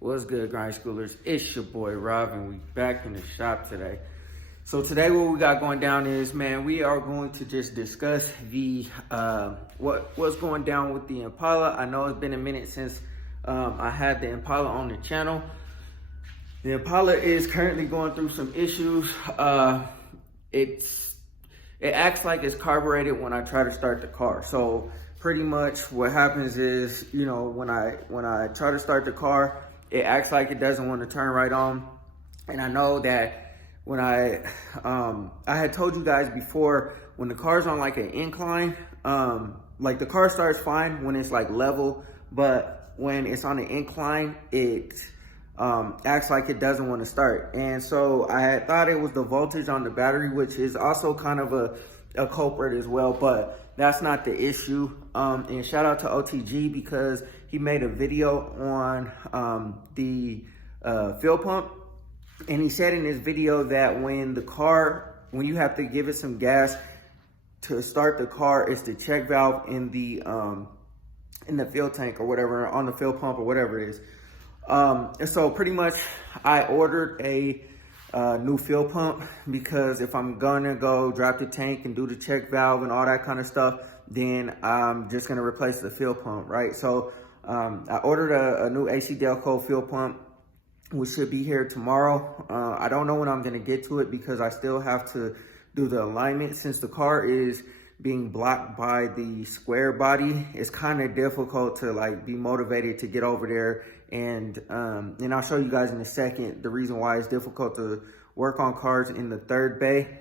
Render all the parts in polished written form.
What's good, grind schoolers? It's your boy Rob, and we back in the shop today. So today what we got going down is, man, we are going to just discuss the what's going down with the Impala. I know it's been a minute since I had the Impala on the channel. The Impala is currently going through some issues. It acts like it's carbureted when I try to start the car. So pretty much what happens is, you know, when I try to start the car, it acts like it doesn't want to turn right on. And I know that when I had told you guys before, when the car's on like an incline, like the car starts fine when it's like level, but when it's on an incline, it acts like it doesn't want to start. And so I had thought it was the voltage on the battery, which is also kind of a culprit as well, but that's not the issue. And shout out to OTG because he made a video on the fuel pump. And he said in his video that when you have to give it some gas to start the car, it's the check valve in the fuel tank or whatever, on the fuel pump or whatever it is. And so pretty much I ordered a new fuel pump because if I'm gonna go drop the tank and do the check valve and all that kind of stuff, then I'm just gonna replace the fuel pump, right? So I ordered a new AC Delco fuel pump, which should be here tomorrow. I don't know when I'm gonna get to it because I still have to do the alignment. Since the car is being blocked by the square body, it's kind of difficult to like be motivated to get over there. And I'll show you guys in a second the reason why it's difficult to work on cars in the third bay,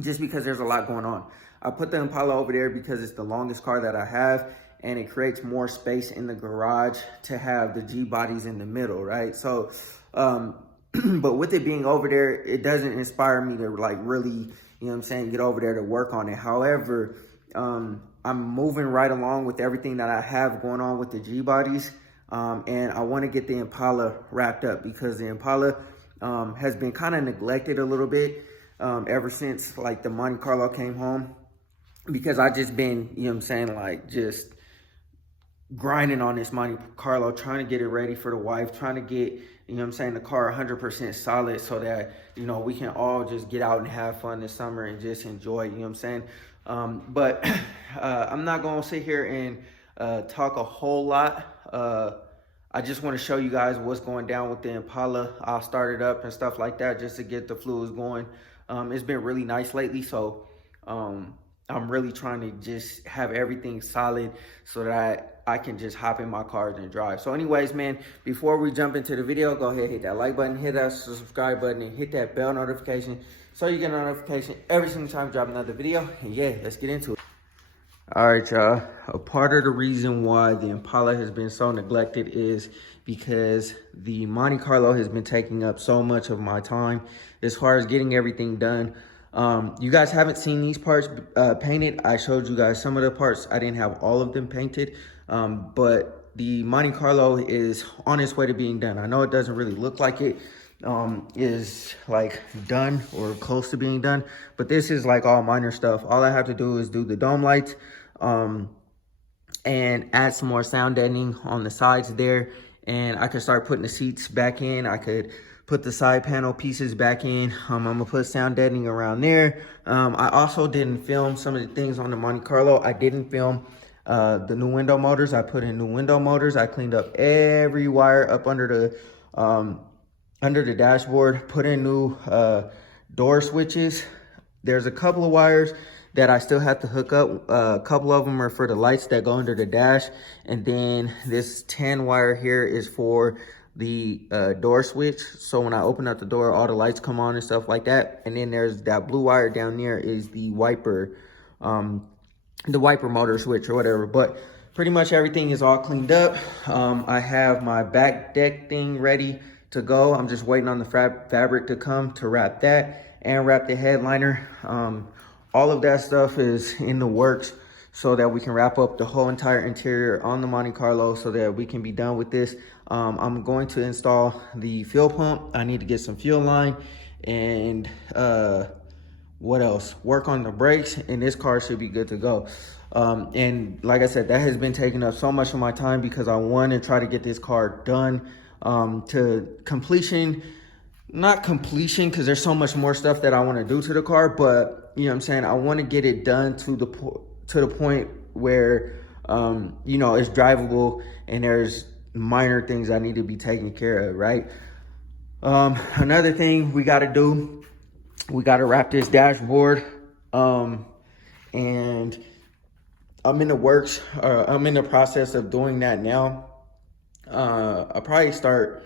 just because there's a lot going on. I put the Impala over there because it's the longest car that I have, and it creates more space in the garage to have the G bodies in the middle, right? So, but with it being over there, it doesn't inspire me to like really, you know what I'm saying, get over there to work on it. However, I'm moving right along with everything that I have going on with the G bodies. And I want to get the Impala wrapped up because the Impala has been kind of neglected a little bit ever since like the Monte Carlo came home, because I just been, you know what I'm saying, like just grinding on this Monte Carlo, trying to get it ready for the wife, trying to get, you know what I'm saying, the car 100% solid so that, you know, we can all just get out and have fun this summer and just enjoy, you know what I'm saying? But I'm not going to sit here and talk a whole lot. I just want to show you guys what's going down with the Impala. I'll start it up and stuff like that just to get the fluids going. It's been really nice lately, so I'm really trying to just have everything solid so that I can just hop in my cars and drive. So anyways, man, before we jump into the video, go ahead, hit that like button, hit that subscribe button, and hit that bell notification so you get a notification every single time I drop another video. And yeah, let's get into it. All right, y'all. A part of the reason why the Impala has been so neglected is because the Monte Carlo has been taking up so much of my time as far as getting everything done. You guys haven't seen these parts painted. I showed you guys some of the parts. I didn't have all of them painted, but the Monte Carlo is on its way to being done. I know it doesn't really look like it is like done or close to being done, but this is like all minor stuff. All I have to do is do the dome lights and add some more sound deadening on the sides there, and I could start putting the seats back in. I could put the side panel pieces back in. I'm gonna put sound deadening around there. I also didn't film some of the things on the Monte Carlo. I didn't film the new window motors. I put in new window motors. I cleaned up every wire up under the dashboard, put in new door switches. There's a couple of wires that I still have to hook up. A couple of them are for the lights that go under the dash, and then this 10 wire here is for the door switch. So when I open up the door, all the lights come on and stuff like that. And then there's that blue wire down there is the wiper motor switch or whatever. But pretty much everything is all cleaned up. I have my back deck thing ready to go. I'm just waiting on the fabric to come to wrap that and wrap the headliner. All of that stuff is in the works so that we can wrap up the whole entire interior on the Monte Carlo so that we can be done with this. I'm going to install the fuel pump. I need to get some fuel line and what else? Work on the brakes, and this car should be good to go. And like I said, that has been taking up so much of my time because I want to try to get this car done to completion. Not completion, because there's so much more stuff that I want to do to the car, but you know what I'm saying, I want to get it done to the point where you know, it's drivable and there's minor things I need to be taken care of, right? Another thing we got to do, we got to wrap this dashboard, and I'm in the process of doing that now. I'll probably start,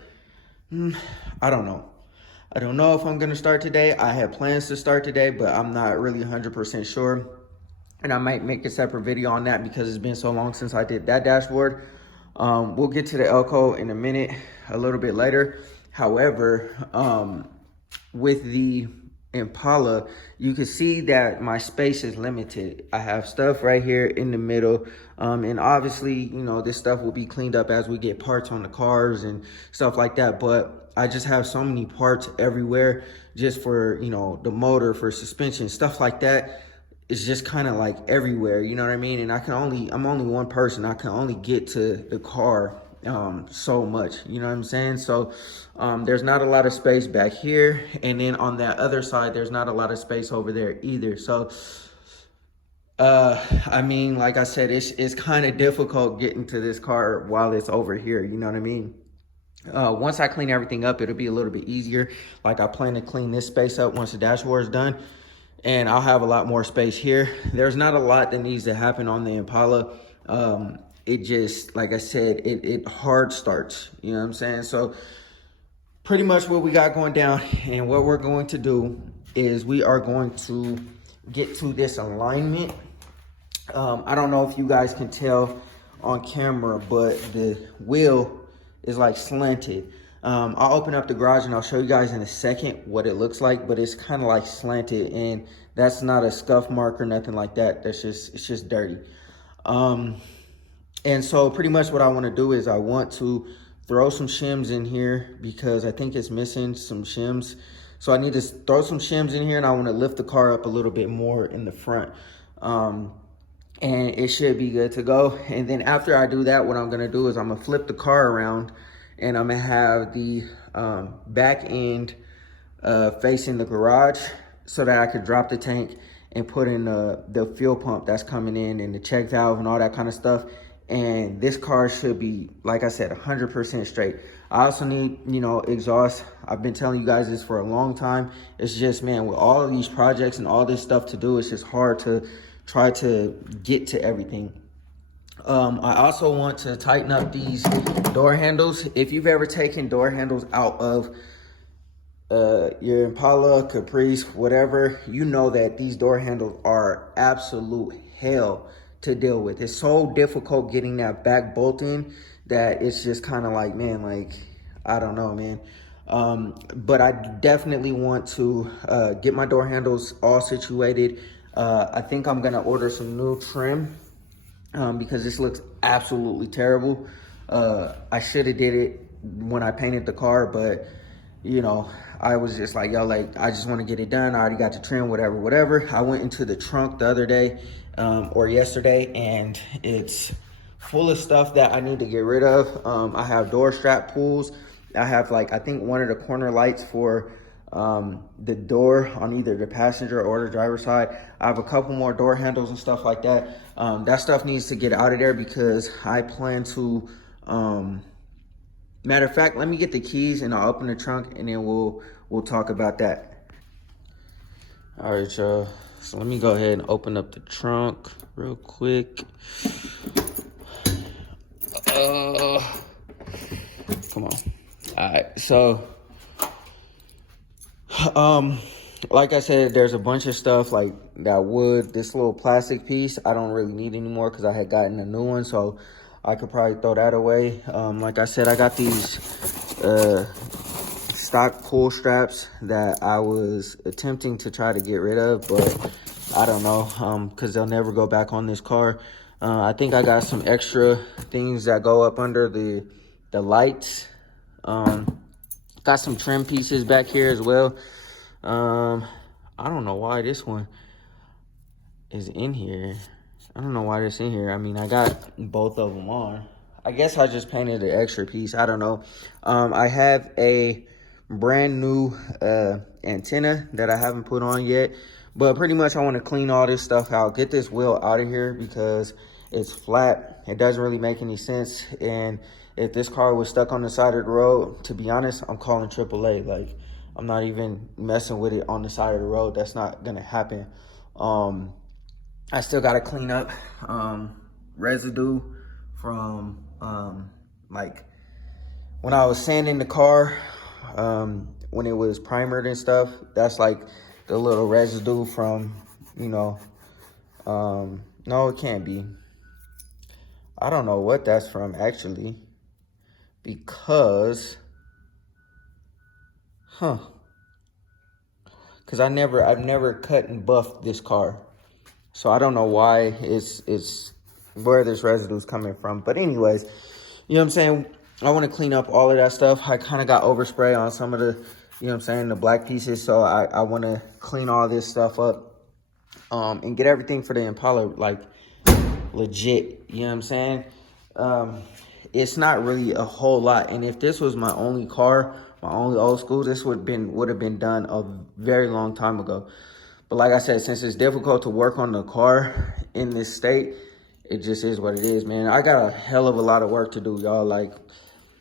I don't know if I'm gonna start today. I have plans to start today, but I'm not really 100% sure. And I might make a separate video on that because it's been so long since I did that dashboard. We'll get to the Elko in a minute, a little bit later. However, with the Impala, you can see that my space is limited. I have stuff right here in the middle, and obviously, you know, this stuff will be cleaned up as we get parts on the cars and stuff like that, but I just have so many parts everywhere just for, you know, the motor, for suspension, stuff like that. It's just kind of like everywhere, you know what I mean? And I'm only one person. I can only get to the car so much, you know what I'm saying? So there's not a lot of space back here, and then on that other side there's not a lot of space over there either. So I mean, like I said, it's kind of difficult getting to this car while it's over here, you know what I mean? Once I clean everything up, it'll be a little bit easier. Like, I plan to clean this space up once the dashboard is done, and I'll have a lot more space here. There's not a lot that needs to happen on the Impala. It just, like I said, it hard starts, you know what I'm saying? So pretty much what we got going down, and what we're going to do is we are going to get to this alignment. I don't know if you guys can tell on camera, but the wheel is like slanted. I'll open up the garage and I'll show you guys in a second what it looks like, but it's kind of like slanted, and that's not a scuff mark or nothing like that. It's just dirty. And so pretty much what I want to do is I want to throw some shims in here because I think it's missing some shims. So I need to throw some shims in here, and I want to lift the car up a little bit more in the front. And it should be good to go. And then after I do that, what I'm gonna do is I'm gonna flip the car around, and I'm gonna have the back end facing the garage so that I could drop the tank and put in the fuel pump that's coming in and the check valve and all that kind of stuff. And this car should be, like I said, 100% straight. I also need, you know, exhaust. I've been telling you guys this for a long time. It's just, man, with all of these projects and all this stuff to do, it's just hard to try to get to everything. I also want to tighten up these door handles. If you've ever taken door handles out of your Impala, Caprice, whatever, you know that these door handles are absolute hell to deal with. It's so difficult getting that back bolt in that it's just kind of like, man, like, I don't know, man. But I definitely want to get my door handles all situated. I think I'm gonna order some new trim because this looks absolutely terrible. I should have did it when I painted the car, but you know, I was just like, yo, like, I just want to get it done. I already got the trim, whatever. I went into the trunk the other day or yesterday, and it's full of stuff that I need to get rid of. I have door strap pulls. I have, like, I think one of the corner lights for the door on either the passenger or the driver's side. I have a couple more door handles and stuff like that. That stuff needs to get out of there because I plan to, matter of fact, let me get the keys and I'll open the trunk, and then we'll talk about that. All right, y'all. So let me go ahead and open up the trunk real quick. Come on. All right, so like I said, there's a bunch of stuff like that wood, this little plastic piece I don't really need anymore because I had gotten a new one, so I could probably throw that away. Like I said, I got these stock pull straps that I was attempting to try to get rid of, but I don't know, because they'll never go back on this car. I think I got some extra things that go up under the lights. Got some trim pieces back here as well. I don't know why this one is in here. I don't know why they're in here. I mean, I got both of them on. I guess I just painted an extra piece. I don't know. I have a brand new antenna that I haven't put on yet. But pretty much I want to clean all this stuff out. Get this wheel out of here because it's flat. It doesn't really make any sense. And if this car was stuck on the side of the road, to be honest, I'm calling AAA. Like, I'm not even messing with it on the side of the road. That's not going to happen. I still got to clean up residue from like when I was sanding the car, when it was primered and stuff. That's like the little residue from, you know, no, it can't be. I don't know what that's from actually, because, because I've never cut and buffed this car. So I don't know why it's where this residue is coming from. But anyways, you know what I'm saying? I want to clean up all of that stuff. I kind of got overspray on some of the, you know what I'm saying, the black pieces. So I want to clean all this stuff up and get everything for the Impala, like, legit. You know what I'm saying? It's not really a whole lot. And if this was my only car, my only old school, this would have been done a very long time ago. But like I said, since it's difficult to work on the car in this state, it just is what it is, man. I got a hell of a lot of work to do, y'all. Like,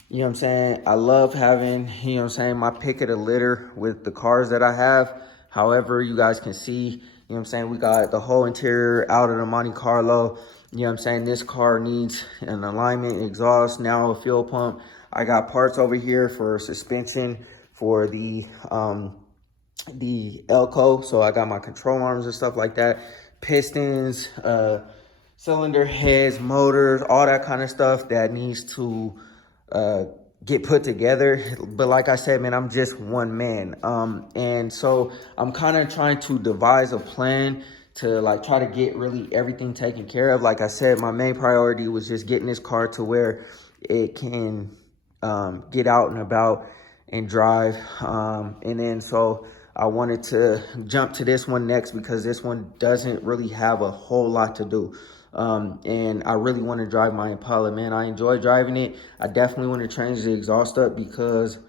you know what I'm saying? I love having, you know what I'm saying, my pick of the litter with the cars that I have. However, you guys can see, you know what I'm saying, we got the whole interior out of the Monte Carlo. You know what I'm saying? This car needs an alignment, exhaust, now a fuel pump. I got parts over here for suspension for the Elco. So I got my control arms and stuff like that. Pistons, cylinder heads, motors, all that kind of stuff that needs to get put together. But like I said, man, I'm just one man. And so I'm kind of trying to devise a plan to like try to get really everything taken care of. Like I said, my main priority was just getting this car to where it can get out and about and drive. And then so I wanted to jump to this one next because this one doesn't really have a whole lot to do. And I really want to drive my Impala, man. I enjoy driving it. I definitely want to change the exhaust up because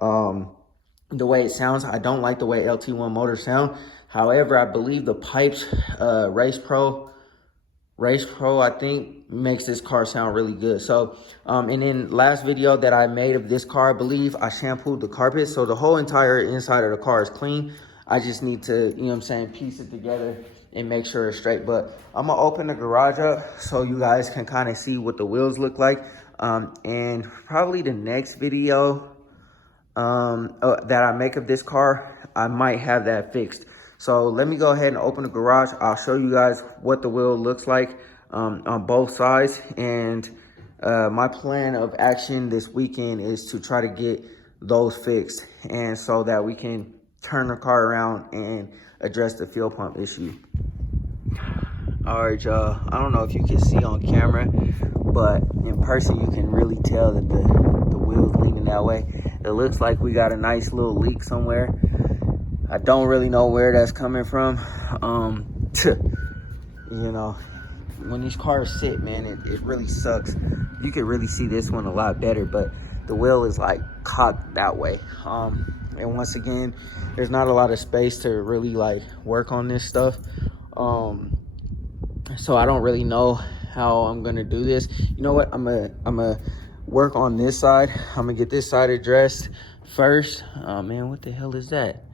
the way it sounds, I don't like the way LT1 motors sound. However, I believe the pipes, Race Pro, I think, makes this car sound really good. So, and then last video that I made of this car, I believe I shampooed the carpet. So the whole entire inside of the car is clean. I just need to, you know what I'm saying, piece it together and make sure it's straight. But I'm gonna open the garage up so you guys can kind of see what the wheels look like. And probably the next video that I make of this car, I might have that fixed. So let me go ahead and open the garage. I'll show you guys what the wheel looks like on both sides. And my plan of action this weekend is to try to get those fixed, and so that we can turn the car around and address the fuel pump issue. All right, y'all. I don't know if you can see on camera, but in person you can really tell that the wheel's leaning that way. It looks like we got a nice little leak somewhere. I don't really know where that's coming from. You know, when these cars sit, man, it really sucks. You can really see this one a lot better, but the wheel is like cocked that way. And once again, there's not a lot of space to really like work on this stuff. So I don't really know how I'm gonna do this. You know what? I'm gonna work on this side. I'm gonna get this side addressed first. Oh man, what the hell is that?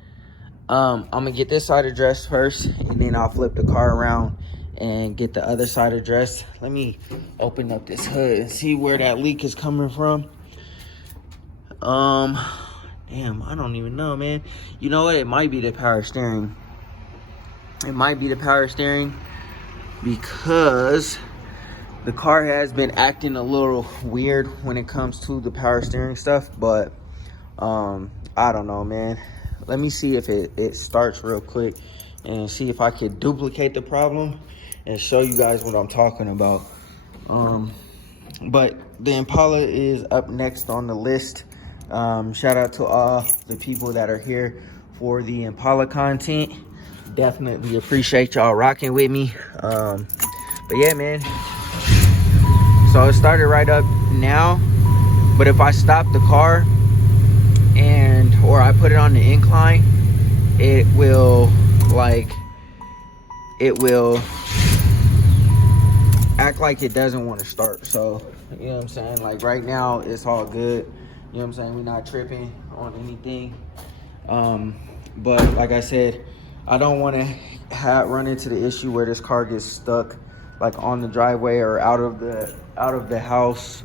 I'm gonna get this side addressed first, and then I'll flip the car around and get the other side addressed. Let me open up this hood and see where that leak is coming from. Damn, I don't even know, man. You know what? It might be the power steering. It might be the power steering because the car has been acting a little weird when it comes to the power steering stuff, but I don't know, man. Let me see if it starts real quick and see if I could duplicate the problem and show you guys what I'm talking about. But the Impala is up next on the list. Shout out to all the people that are here for the Impala content. Definitely appreciate y'all rocking with me. But yeah, man. So it started right up now. But if I stop the car or I put it on the incline, it will act like it doesn't want to start. So, you know what I'm saying? Like right now, it's all good. You know what I'm saying? We're not tripping on anything. But like I said, I don't want to run into the issue where this car gets stuck like on the driveway or out of the house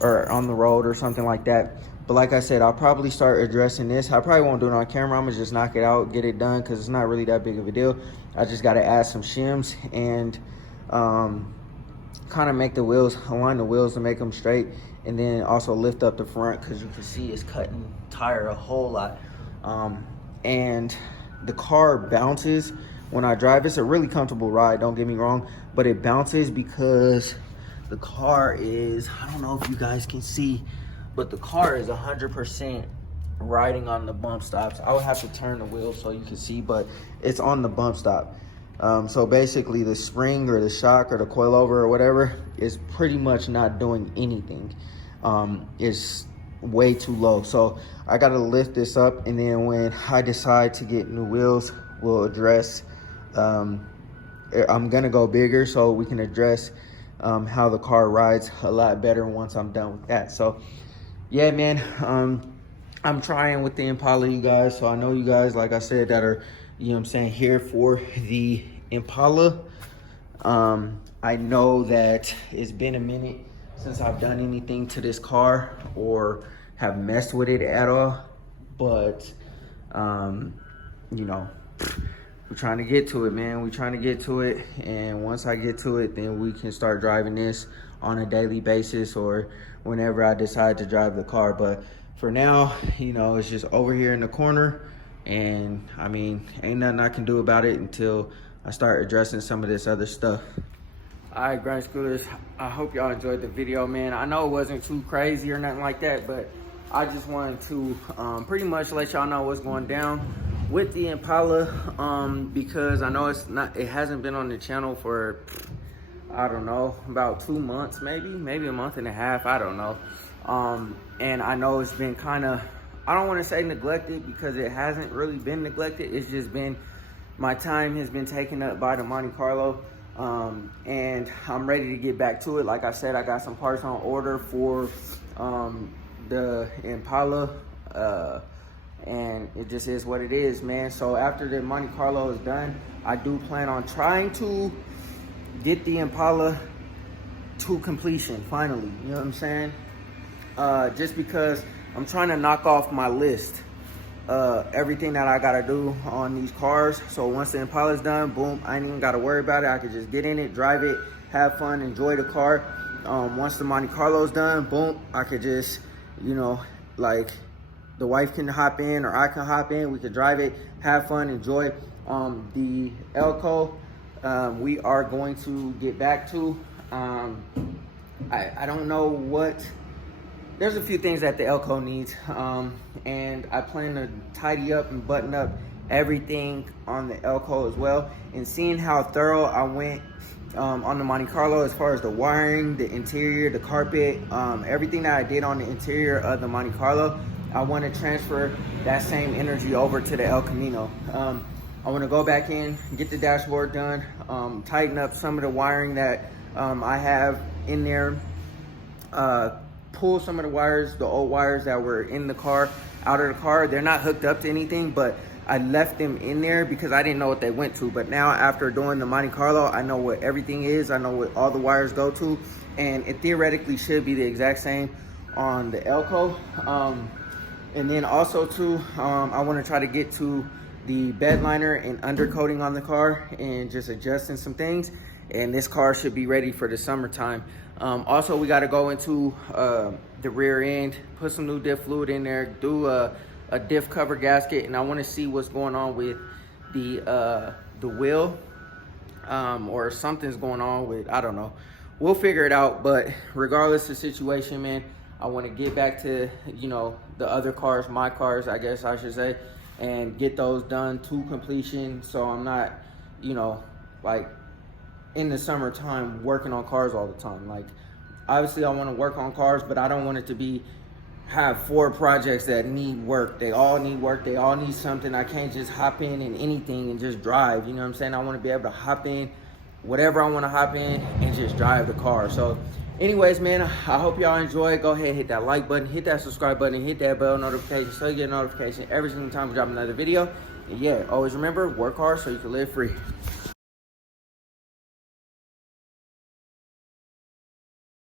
or on the road or something like that. But like I said, I'll probably start addressing this. I probably won't do it on camera. I'm gonna just knock it out, get it done, because it's not really that big of a deal. I just got to add some shims and kind of make the wheels, align the wheels to make them straight, and then also lift up the front, because you can see it's cutting tire a whole lot. And the car bounces when I drive. It's a really comfortable ride, don't get me wrong, but it bounces because the car is, I don't know if you guys can see, but the car is 100% riding on the bump stops. I would have to turn the wheel so you can see, but it's on the bump stop. So basically the spring or the shock or the coilover or whatever is pretty much not doing anything. It's way too low. So I got to lift this up, and then when I decide to get new wheels, we'll address, I'm going to go bigger so we can address how the car rides a lot better once I'm done with that. So yeah, man, I'm trying with the Impala, you guys. So I know you guys, like I said, that are, you know what I'm saying, here for the Impala. I know that it's been a minute since I've done anything to this car or have messed with it at all, but you know, we're trying to get to it, man. We're trying to get to it, and once I get to it, then we can start driving this on a daily basis or whenever I decide to drive the car. But for now, you know, it's just over here in the corner, and I mean, ain't nothing I can do about it until I start addressing some of this other stuff. All right, Grind Schoolers, I hope y'all enjoyed the video, man. I know it wasn't too crazy or nothing like that, but I just wanted to pretty much let y'all know what's going down with the Impala, because I know it hasn't been on the channel for, I don't know, about 2 months, maybe a month and a half, I don't know. And I know it's been kind of, I don't want to say neglected, because it hasn't really been neglected. It's just been, my time has been taken up by the Monte Carlo, and I'm ready to get back to it. Like I said, I got some parts on order for the Impala, and it just is what it is, man. So after the Monte Carlo is done, I do plan on trying to get the Impala to completion finally, you know what I'm saying? Just because I'm trying to knock off my list everything that I gotta do on these cars. So once the Impala's done, boom, I ain't even gotta worry about it. I could just get in it, drive it, have fun, enjoy the car. Once the Monte Carlo's done, boom, I could just, you know, like, the wife can hop in or I can hop in, we could drive it, have fun, enjoy. The Elko, we are going to get back to. I don't know what, there's a few things that the Elko needs, and I plan to tidy up and button up everything on the Elko as well. And seeing how thorough I went on the Monte Carlo as far as the wiring, the interior, the carpet, everything that I did on the interior of the Monte Carlo, I want to transfer that same energy over to the El Camino. I want to go back in, get the dashboard done, tighten up some of the wiring that I have in there, pull some of the wires, the old wires that were in the car, out of the car. They're not hooked up to anything, but I left them in there because I didn't know what they went to. But now after doing the Monte Carlo, I know what everything is. I know what all the wires go to, and it theoretically should be the exact same on the Elko. And then also too, I want to try to get to the bed liner and undercoating on the car and just adjusting some things. And this car should be ready for the summertime. Also, we got to go into the rear end, put some new diff fluid in there, do a diff cover gasket, and I want to see what's going on with the wheel, or something's going on with, I don't know. We'll figure it out. But regardless of the situation, man, I want to get back to, you know, the other cars, my cars, I guess I should say, and get those done to completion, so I'm not, you know, like in the summertime working on cars all the time. Like, obviously I want to work on cars, but I don't want it to be have 4 projects that need work. They all need work. They all need something. I can't just hop in anything and just drive. You know what I'm saying? I want to be able to hop in whatever I want to hop in and just drive the car. So anyways, man, I hope y'all enjoy. Go ahead, hit that like button, hit that subscribe button, hit that bell notification so you get a notification every single time we drop another video. And yeah, always remember, work hard so you can live free.